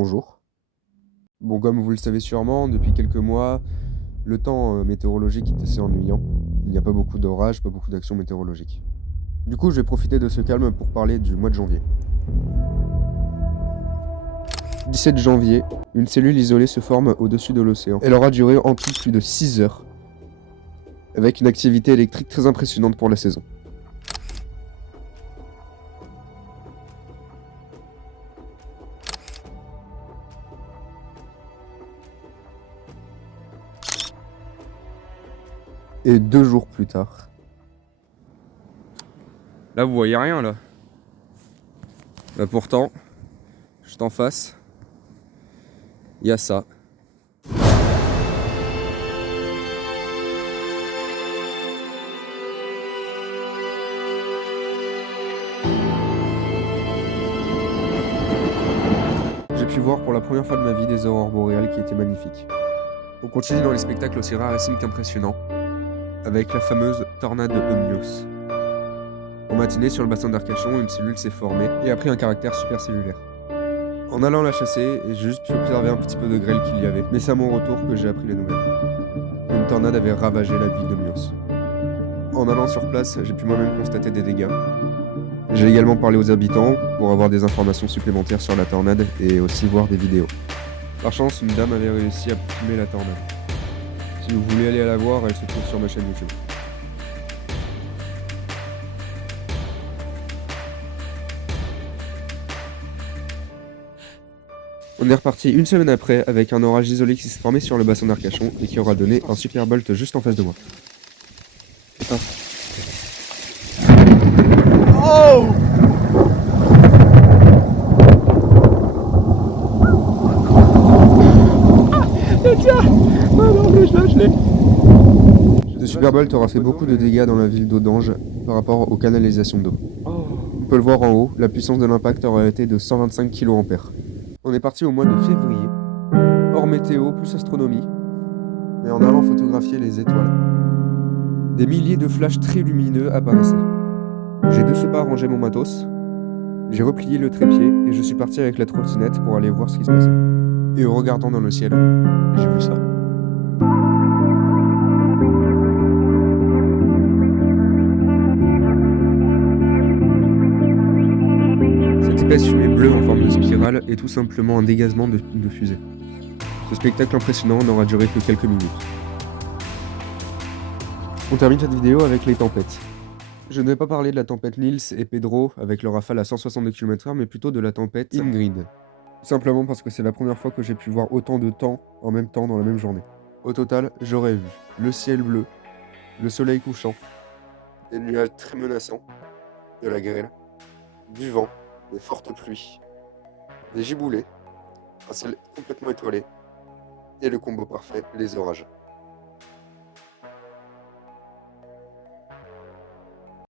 Bonjour. Bon, comme vous le savez sûrement, depuis quelques mois, le temps météorologique est assez ennuyant. Il n'y a pas beaucoup d'orages, pas beaucoup d'actions météorologiques. Du coup, je vais profiter de ce calme pour parler du mois de janvier. 17 janvier, une cellule isolée se forme au-dessus de l'océan. Elle aura duré en tout plus de 6 heures, avec une activité électrique très impressionnante pour la saison. Et 2 jours plus tard. Là, vous voyez rien, là. Bah, pourtant, juste en face, il y a ça. J'ai pu voir pour la première fois de ma vie des aurores boréales qui étaient magnifiques. On continue dans les spectacles aussi rarissimes qu'impressionnants, avec la fameuse tornade de Eumnios. En matinée, sur le bassin d'Arcachon, une cellule s'est formée et a pris un caractère supercellulaire. En allant la chasser, j'ai juste pu observer un petit peu de grêle qu'il y avait, mais c'est à mon retour que j'ai appris la nouvelle. Une tornade avait ravagé la ville d'Eumnios. En allant sur place, j'ai pu moi-même constater des dégâts. J'ai également parlé aux habitants pour avoir des informations supplémentaires sur la tornade et aussi voir des vidéos. Par chance, une dame avait réussi à filmer la tornade. Si vous voulez aller la voir, elle se trouve sur ma chaîne YouTube. On est reparti une semaine après avec un orage isolé qui s'est formé sur le bassin d'Arcachon et qui aura donné un super bolt juste en face de moi. Oh! Tiens! Oh non, je l'ai. Ce Superbolt aura fait beaucoup de dégâts dans la ville d'Audange par rapport aux canalisations d'eau. On peut le voir en haut, la puissance de l'impact aura été de 125 kA. On est parti au mois de février, hors météo plus astronomie, mais en allant photographier les étoiles. Des milliers de flashs très lumineux apparaissaient. J'ai de ce pas rangé mon matos, j'ai replié le trépied et je suis parti avec la trottinette pour aller voir ce qui se passait. Et en regardant dans le ciel, j'ai vu ça. Cette épaisse fumée bleue en forme de spirale est tout simplement un dégazement de fusée. Ce spectacle impressionnant n'aura duré que quelques minutes. On termine cette vidéo avec les tempêtes. Je ne vais pas parler de la tempête Nils et Pedro avec le rafale à 162 km/h, mais plutôt de la tempête Ingrid. Simplement parce que c'est la première fois que j'ai pu voir autant de temps en même temps dans la même journée. Au total, j'aurais vu le ciel bleu, le soleil couchant, des nuages très menaçants, de la grêle, du vent, des fortes pluies, des giboulées, un ciel complètement étoilé, et le combo parfait, les orages.